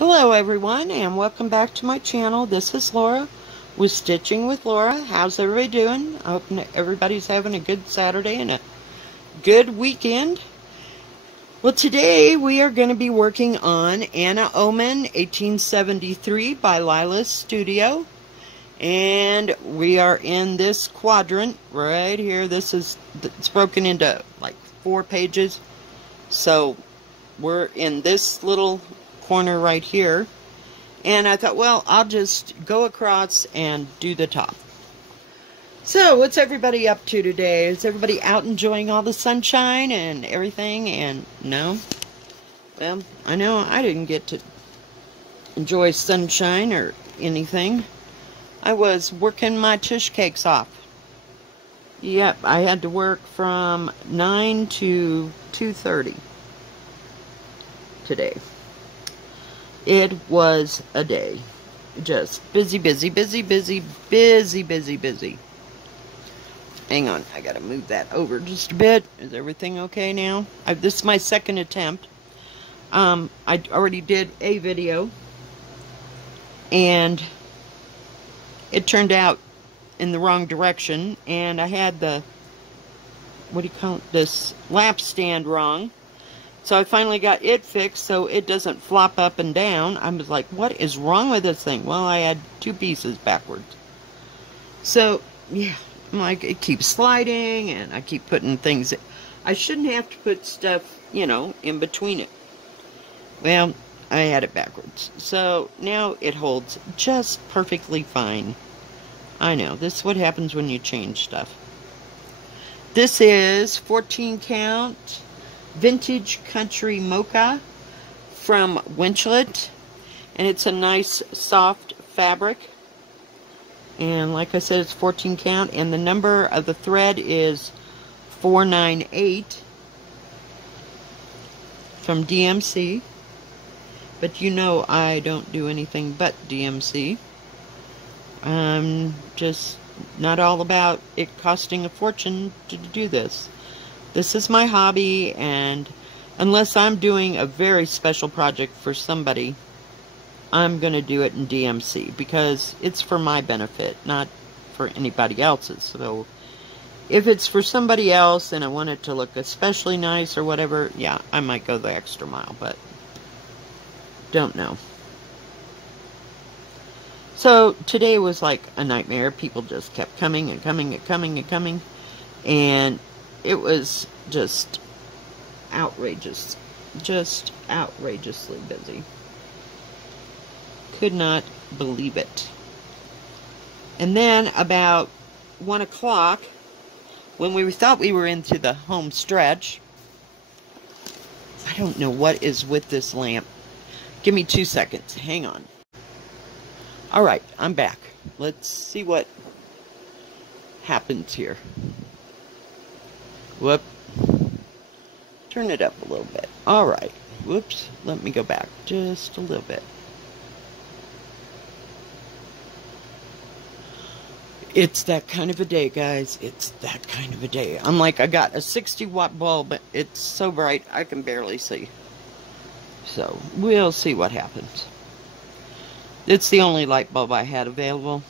Hello everyone, and welcome back to my channel. This is Laura with Stitching with Laura. How's everybody doing? I hope everybody's having a good Saturday and a good weekend. Well, today we are going to be working on Anna Ohman 1873 by Lila's Studio. And we are in this quadrant right here. It's broken into like 4 pages. So we're in this little corner right here, and I thought, well, I'll just go across and do the top. So what's everybody up to today? Is everybody out enjoying all the sunshine and everything? And no? Well, I know I didn't get to enjoy sunshine or anything. I was working my tish cakes off. Yep, I had to work from 9 to 2:30 today. It was a day. Just busy, busy, busy, busy, busy, busy, busy. Hang on, I gotta move that over just a bit. Is everything okay now? This is my second attempt. I already did a video, and it turned out in the wrong direction, and I had the, what do you call it, this lamp stand wrong. So I finally got it fixed so it doesn't flop up and down. I was like, what is wrong with this thing? Well, I had 2 pieces backwards. So, yeah, I'm like, it keeps sliding, and I keep putting things. I shouldn't have to put stuff, you know, in between it. Well, I had it backwards. So now it holds just perfectly fine. I know, this is what happens when you change stuff. This is 14 count. Vintage Country Mocha from Winchlet, and it's a nice soft fabric, and like I said, it's 14 count, and the number of the thread is 498 from DMC, but you know I don't do anything but DMC. I'm just not all about it costing a fortune to do this. This is my hobby, and unless I'm doing a very special project for somebody, I'm going to do it in DMC, because it's for my benefit, not for anybody else's. So if it's for somebody else and I want it to look especially nice or whatever, yeah, I might go the extra mile, but don't know. So today was like a nightmare. People just kept coming and coming and coming and coming, and it was just outrageous. Just outrageously busy. Could not believe it. And then about 1 o'clock, when we thought we were into the home stretch, I don't know what is with this lamp. Give me 2 seconds. Hang on. Alright, I'm back. Let's see what happens here. Whoop. Turn it up a little bit. Alright. Whoops. Let me go back just a little bit. It's that kind of a day, guys. It's that kind of a day. I'm like, I got a 60-watt bulb. It's so bright, I can barely see. So, we'll see what happens. It's the only light bulb I had available.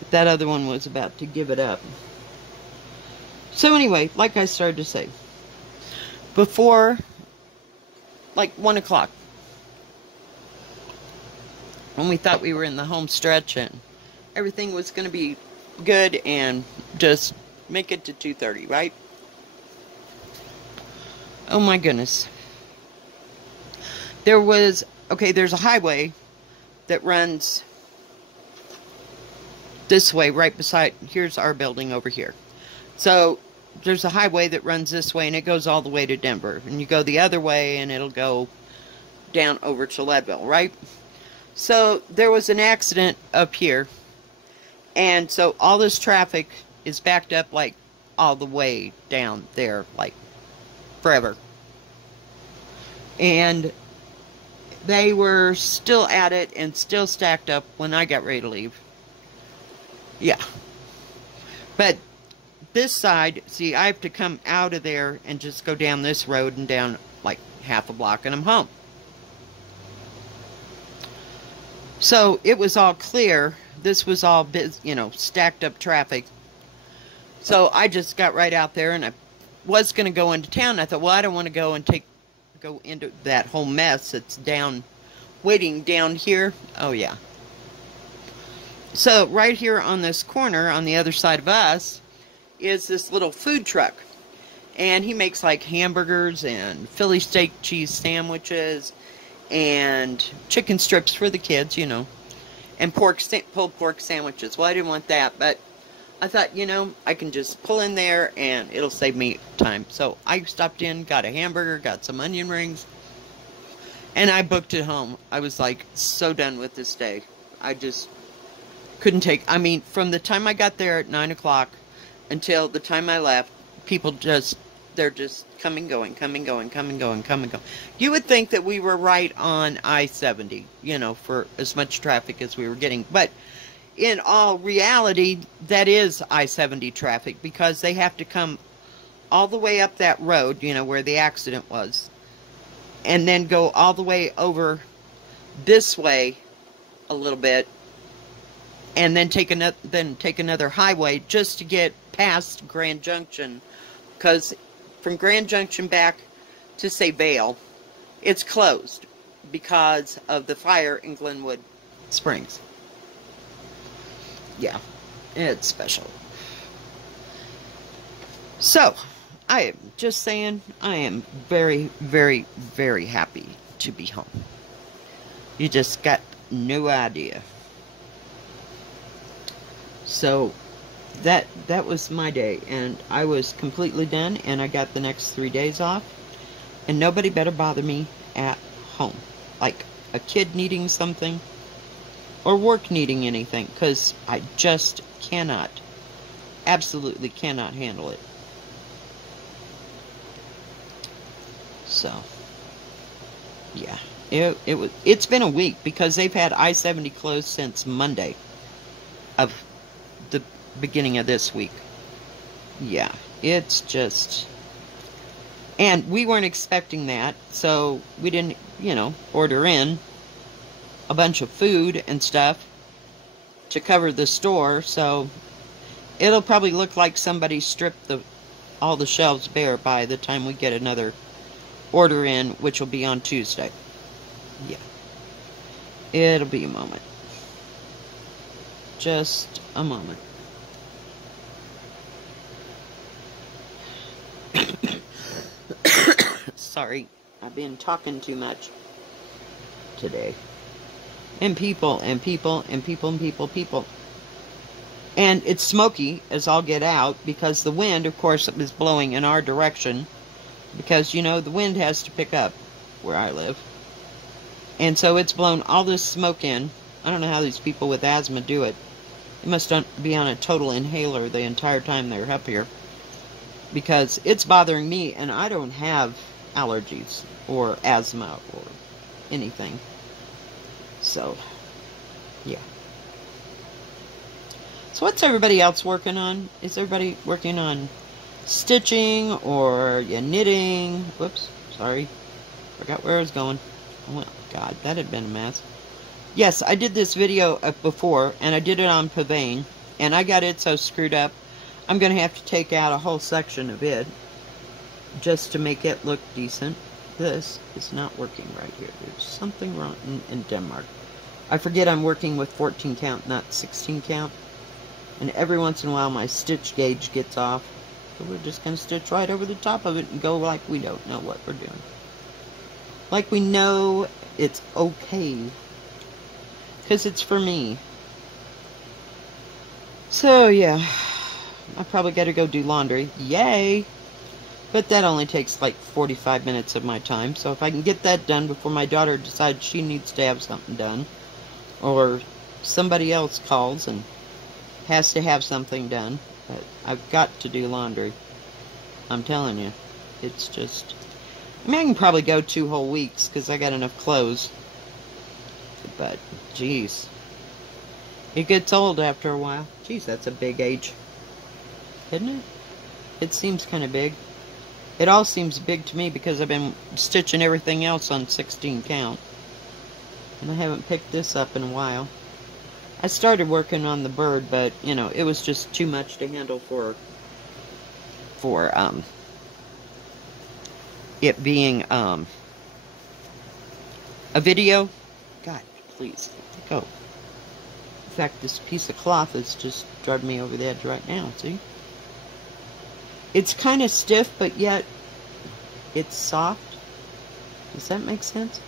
But that other one was about to give it up. So anyway, like I started to say, before, like 1 o'clock, when we thought we were in the home stretch and everything was going to be good and just make it to 2:30, right? Oh my goodness. There's a highway that runs this way right beside, here's our building over here. So there's a highway that runs this way, and it goes all the way to Denver. And you go the other way, and it'll go down over to Leadville, right? So there was an accident up here. And so all this traffic is backed up, like, all the way down there, like, forever. And they were still at it and still stacked up when I got ready to leave. Yeah. But this side, see, I have to come out of there and just go down this road and down like half a block, and I'm home. So it was all clear. This was all, you know, stacked up traffic. So I just got right out there, and I was going to go into town. I thought, well, I don't want to go and go into that whole mess that's waiting down here. Oh, yeah. So right here on this corner, on the other side of us, is this little food truck. And he makes like hamburgers and Philly steak cheese sandwiches and chicken strips for the kids, you know, and pulled pork sandwiches. Well, I didn't want that, but I thought, you know, I can just pull in there and it'll save me time. So I stopped in, got a hamburger, got some onion rings, and I booked it home. I was like so done with this day. I just couldn't take, I mean, from the time I got there at 9 o'clock until the time I left, people they're just coming, going, coming, going, coming, going, coming, going. You would think that we were right on I-70, you know, for as much traffic as we were getting. But in all reality, that is I-70 traffic, because they have to come all the way up that road, you know, where the accident was, and then go all the way over this way a little bit, and then take another highway just to get past Grand Junction, because from Grand Junction back to, say, Vale, it's closed because of the fire in Glenwood Springs. Yeah, it's special. So, I am just saying, I am very, very, very happy to be home. You just got no idea. So, that was my day, and I was completely done, and I got the next 3 days off, and nobody better bother me at home. Like a kid needing something, or work needing anything, because I just cannot, absolutely cannot handle it. So, yeah, it's been a week, because they've had I-70 closed since Monday of the beginning of this week. Yeah, it's just, and we weren't expecting that, so we didn't, you know, order in a bunch of food and stuff to cover the store, so it'll probably look like somebody stripped all the shelves bare by the time we get another order in, which will be on Tuesday. Yeah, it'll be a moment. Just a moment. Sorry, I've been talking too much today. And people, and people, and people, and people. And it's smoky as all get out, because the wind, of course, is blowing in our direction. Because, you know, the wind has to pick up where I live. And so it's blown all this smoke in. I don't know how these people with asthma do it. They must be on a total inhaler the entire time they're up here. Because it's bothering me, and I don't have allergies or asthma or anything. So, yeah. So what's everybody else working on? Is everybody working on stitching, or you knitting? Whoops, sorry. Forgot where I was going. Oh, God, that had been a mess. Yes, I did this video before, and I did it on Pavane, and I got it so screwed up, I'm going to have to take out a whole section of it just to make it look decent. This is not working right here. There's something wrong in Denmark. I forget I'm working with 14 count, not 16 count. And every once in a while my stitch gauge gets off. So we're just going to stitch right over the top of it and go like we don't know what we're doing. Like we know it's okay. Because it's for me. So, yeah. I probably got to go do laundry. Yay! But that only takes like 45 minutes of my time. So if I can get that done before my daughter decides she needs to have something done, or somebody else calls and has to have something done, but I've got to do laundry. I'm telling you. It's just, I mean, I can probably go 2 whole weeks because I got enough clothes. But, geez. It gets old after a while. Geez, that's a big age. Isn't it? It seems kind of big. It all seems big to me because I've been stitching everything else on 16 count. And I haven't picked this up in a while. I started working on the bird, but, you know, it was just too much to handle for it being, a video. God, please, let go. In fact, this piece of cloth is just driving me over the edge right now, see? It's kind of stiff, but yet it's soft. Does that make sense?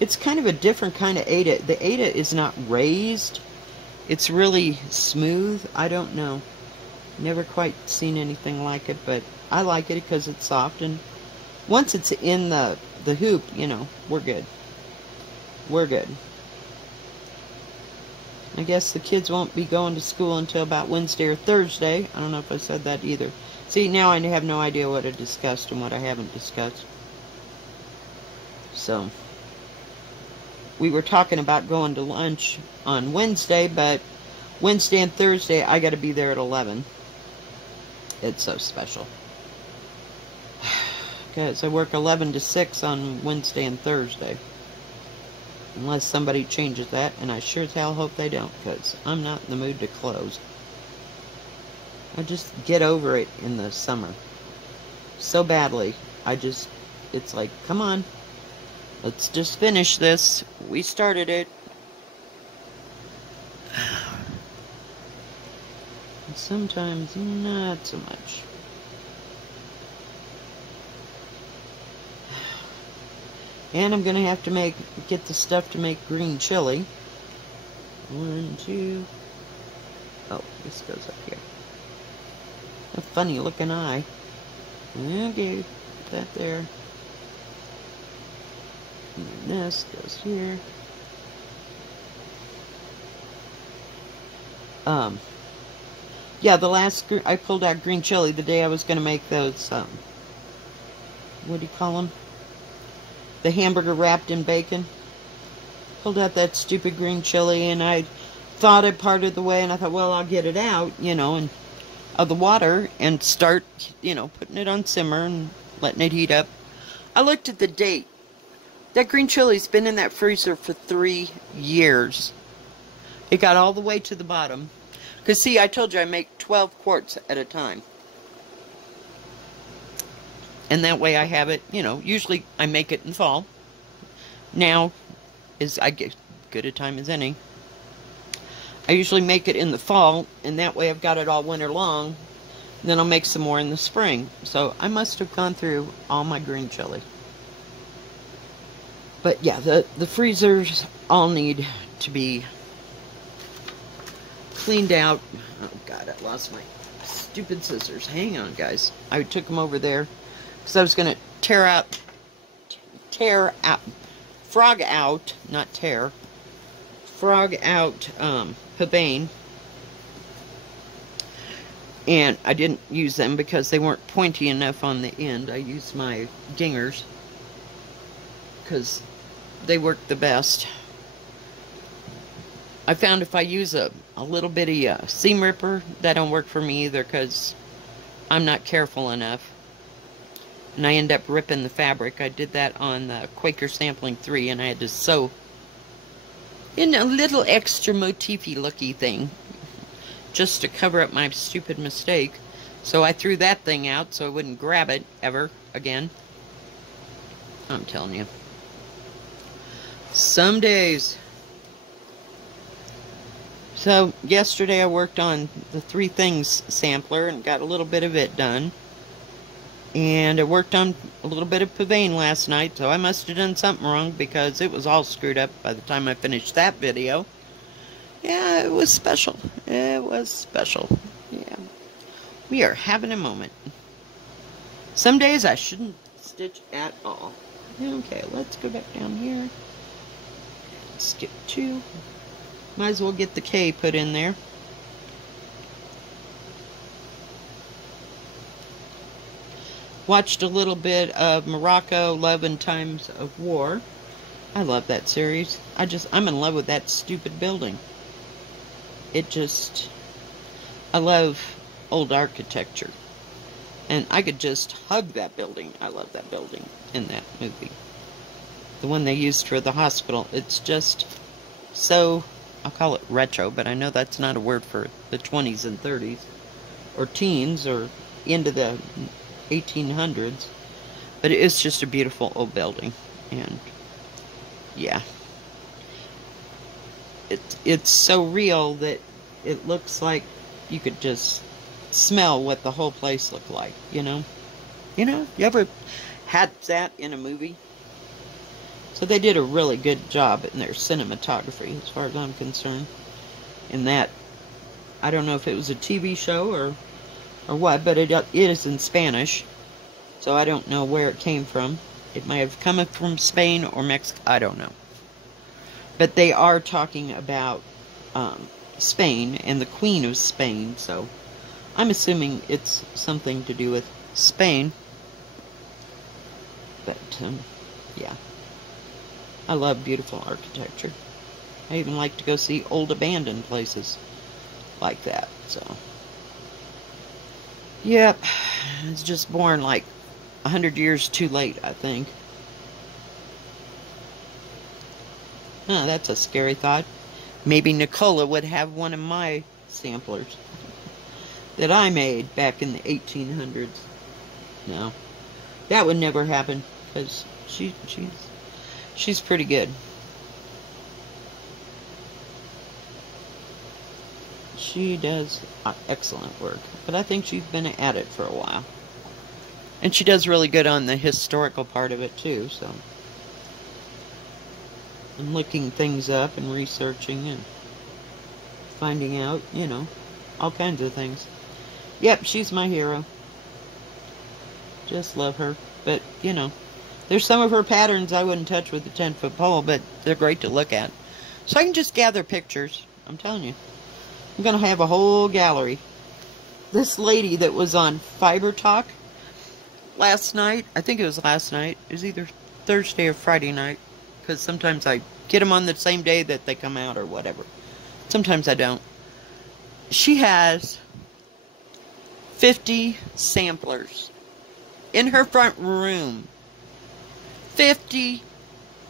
It's kind of a different kind of Aida. The Aida is not raised. It's really smooth. I don't know. Never quite seen anything like it, but I like it because it's soft. And once it's in the hoop, you know, we're good. We're good. I guess the kids won't be going to school until about Wednesday or Thursday. I don't know if I said that either. See, now I have no idea what I discussed and what I haven't discussed. So, we were talking about going to lunch on Wednesday, but Wednesday and Thursday, I got to be there at 11. It's so special. Because I work 11 to 6 on Wednesday and Thursday. Unless somebody changes that, and I sure as hell hope they don't, because I'm not in the mood to close. I just get over it in the summer. So badly. It's like, come on. Let's just finish this. We started it. And sometimes not so much. And I'm going to have to get the stuff to make green chili. 1, 2. Oh, this goes up here. A funny looking eye. Okay, put that there. And then this goes here. Yeah, I pulled out green chili the day I was going to make those, what do you call them? The hamburger wrapped in bacon. Pulled out that stupid green chili, and I thought it parted the way, and I thought, well, I'll get it out, you know, and of the water, and start, you know, putting it on simmer and letting it heat up. I looked at the date. That green chili's been in that freezer for 3 years. It got all the way to the bottom. Because, see, I told you I make 12 quarts at a time. And that way I have it, you know, usually I make it in fall. Now is I get good a time as any. I usually make it in the fall, and that way I've got it all winter long. Then I'll make some more in the spring. So I must have gone through all my green chili. But yeah, the freezers all need to be cleaned out. Oh God, I lost my stupid scissors. Hang on, guys. I took them over there. Because I was going to frog out Pavane. And I didn't use them because they weren't pointy enough on the end. I used my dingers because they work the best. I found if I use a little bitty seam ripper, that don't work for me either because I'm not careful enough. And I end up ripping the fabric. I did that on the Quaker Sampling 3, and I had to sew in a little extra motify looky thing just to cover up my stupid mistake. So I threw that thing out so I wouldn't grab it ever again. I'm telling you. Some days. So yesterday I worked on the 3 Things sampler and got a little bit of it done. And I worked on a little bit of Pavane last night, so I must have done something wrong because it was all screwed up by the time I finished that video. Yeah, it was special. It was special. Yeah. We are having a moment. Some days I shouldn't stitch at all. Okay, let's go back down here. Skip 2. Might as well get the K put in there. Watched a little bit of Morocco, Love and Times of War. I love that series. I'm in love with that stupid building. I love old architecture. And I could just hug that building. I love that building in that movie. The one they used for the hospital. It's just so, I'll call it retro, but I know that's not a word for the 20s and 30s, or teens, or into the 1800s. But it's just a beautiful old building, and yeah. It's so real that it looks like you could just smell what the whole place looked like, you know? You know, you ever had that in a movie? So they did a really good job in their cinematography, as far as I'm concerned. In that, I don't know if it was a TV show or what, but it is in Spanish. So I don't know where it came from. It might have come from Spain or Mexico. I don't know. But they are talking about Spain and the Queen of Spain, so I'm assuming it's something to do with Spain. But, yeah. I love beautiful architecture. I even like to go see old abandoned places like that, so. Yep. It's just born like 100 years too late, I think. Oh, that's a scary thought. Maybe Nicola would have one of my samplers that I made back in the 1800s. No, that would never happen, because she's pretty good. She does excellent work, but I think she's been at it for a while. And she does really good on the historical part of it, too, so. And looking things up and researching and finding out, you know, all kinds of things. Yep, she's my hero. Just love her. But, you know, there's some of her patterns I wouldn't touch with a 10-foot pole, but they're great to look at. So I can just gather pictures. I'm telling you. I'm going to have a whole gallery. This lady that was on Fiber Talk last night, I think it was last night, it was either Thursday or Friday night, because sometimes I get them on the same day that they come out or whatever. Sometimes I don't. She has 50 samplers in her front room. 50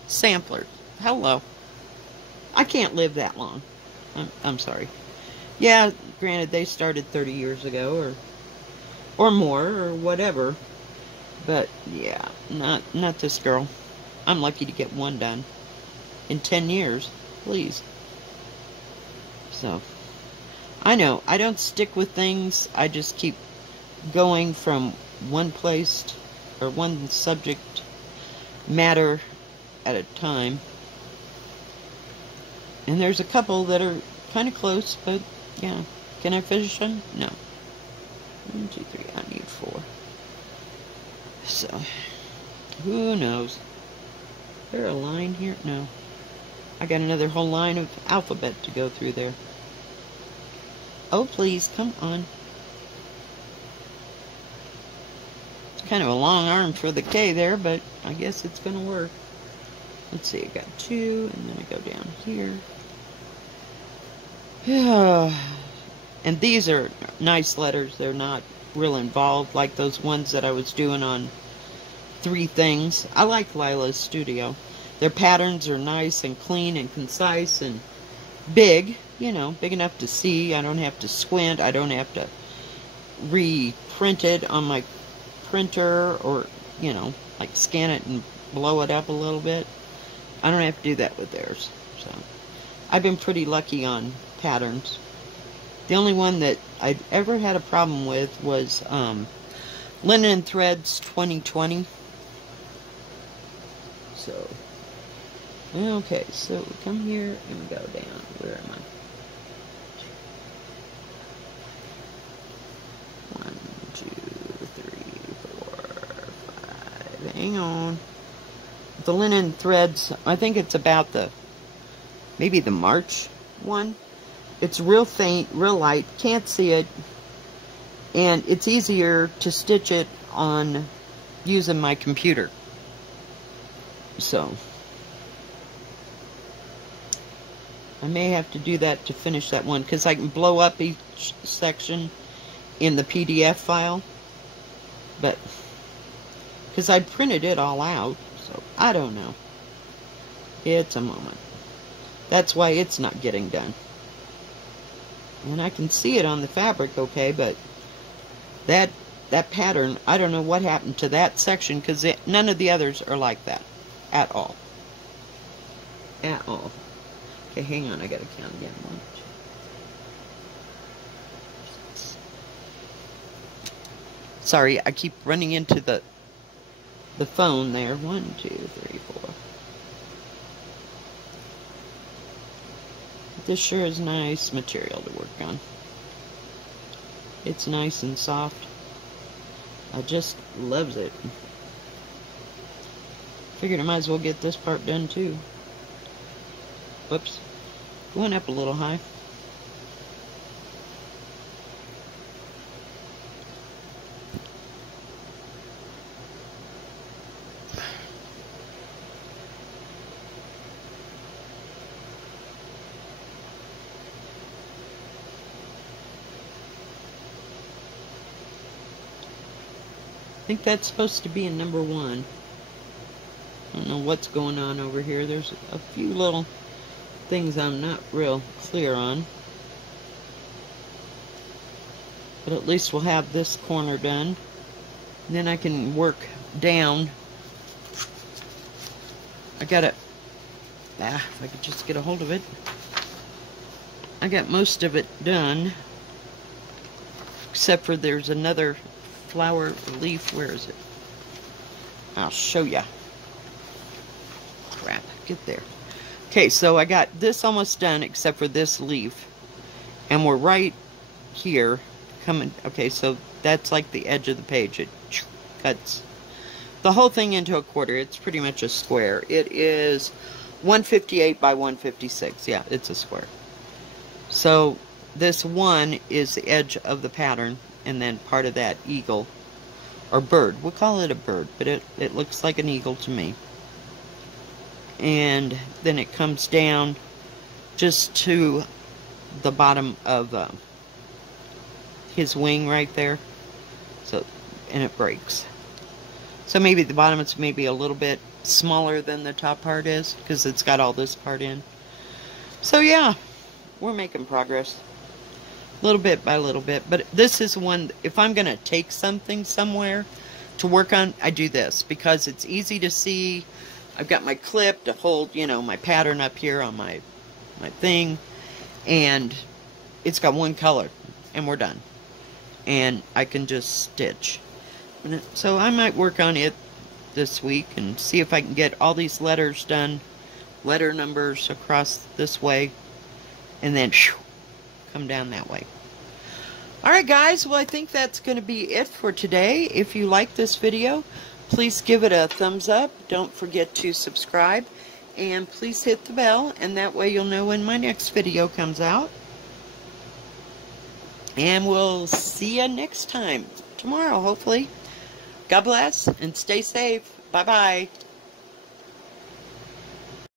samplers. Hello. I can't live that long. I'm sorry. Yeah, granted, they started 30 years ago or more or whatever. But yeah, not this girl. I'm lucky to get one done in 10 years, please. So, I know, I don't stick with things. I just keep going from one place or one subject matter at a time. And there's a couple that are kind of close, but yeah. Can I finish them? No. 1, 2, 3, I need 4. So, who knows? Is there a line here? No. I got another whole line of alphabet to go through there. Oh, please, come on. It's kind of a long arm for the K there, but I guess it's going to work. Let's see, I got 2, and then I go down here. And these are nice letters. They're not real involved like those ones that I was doing on 3 things. I like Lila's studio. Their patterns are nice and clean and concise and big, you know, big enough to see. I don't have to squint. I don't have to reprint it on my printer or, you know, like scan it and blow it up a little bit. I don't have to do that with theirs. So I've been pretty lucky on patterns. The only one that I've ever had a problem with was Linen Threads 2020. So, okay, so we come here and we go down. Where am I? 1, 2, 3, 4, 5. Hang on. The Linen Threads, I think it's about maybe the March one. It's real faint, real light, can't see it, and it's easier to stitch it on using my computer. So, I may have to do that to finish that one, because I can blow up each section in the PDF file, but, because I printed it all out, so I don't know. It's a moment. That's why it's not getting done. And I can see it on the fabric okay, but that pattern, I don't know what happened to that section, because none of the others are like that at all. At all. Okay, hang on, I gotta count again. 1, 2. Sorry, I keep running into the phone there. 1, 2, 3, 4. This sure is nice material to work on. It's nice and soft. I just loves it. Figured I might as well get this part done too. Whoops. Going up a little high. I think that's supposed to be in number 1. I don't know what's going on over here. There's a few little things I'm not real clear on. But at least we'll have this corner done. And then I can work down. I gotta... if I could just get a hold of it. I got most of it done. Except for there's another flower leaf. Where is it? I'll show ya. Crap, get there. Okay, so I got this almost done except for this leaf, and we're right here coming. Okay, so that's like the edge of the page. It cuts the whole thing into a quarter. It's pretty much a square. It is 158 by 156. Yeah, it's a square. So this 1 is the edge of the pattern, and then part of that eagle, or bird. We'll call it a bird, but it looks like an eagle to me. And then it comes down just to the bottom of his wing right there. So, and it breaks. So maybe the bottom is maybe a little bit smaller than the top part is, because it's got all this part in. So yeah, we're making progress. Little bit by little bit. But this is one, if I'm going to take something somewhere to work on, I do this, because it's easy to see. I've got my clip to hold, you know, my pattern up here on my thing, and it's got one color, and we're done. And I can just stitch. So I might work on it this week and see if I can get all these letters done, letter numbers across this way, and then come down that way. Alright guys, well I think that's going to be it for today. If you like this video, please give it a thumbs up. Don't forget to subscribe. And please hit the bell, and that way you'll know when my next video comes out. And we'll see you next time. Tomorrow, hopefully. God bless, and stay safe. Bye-bye.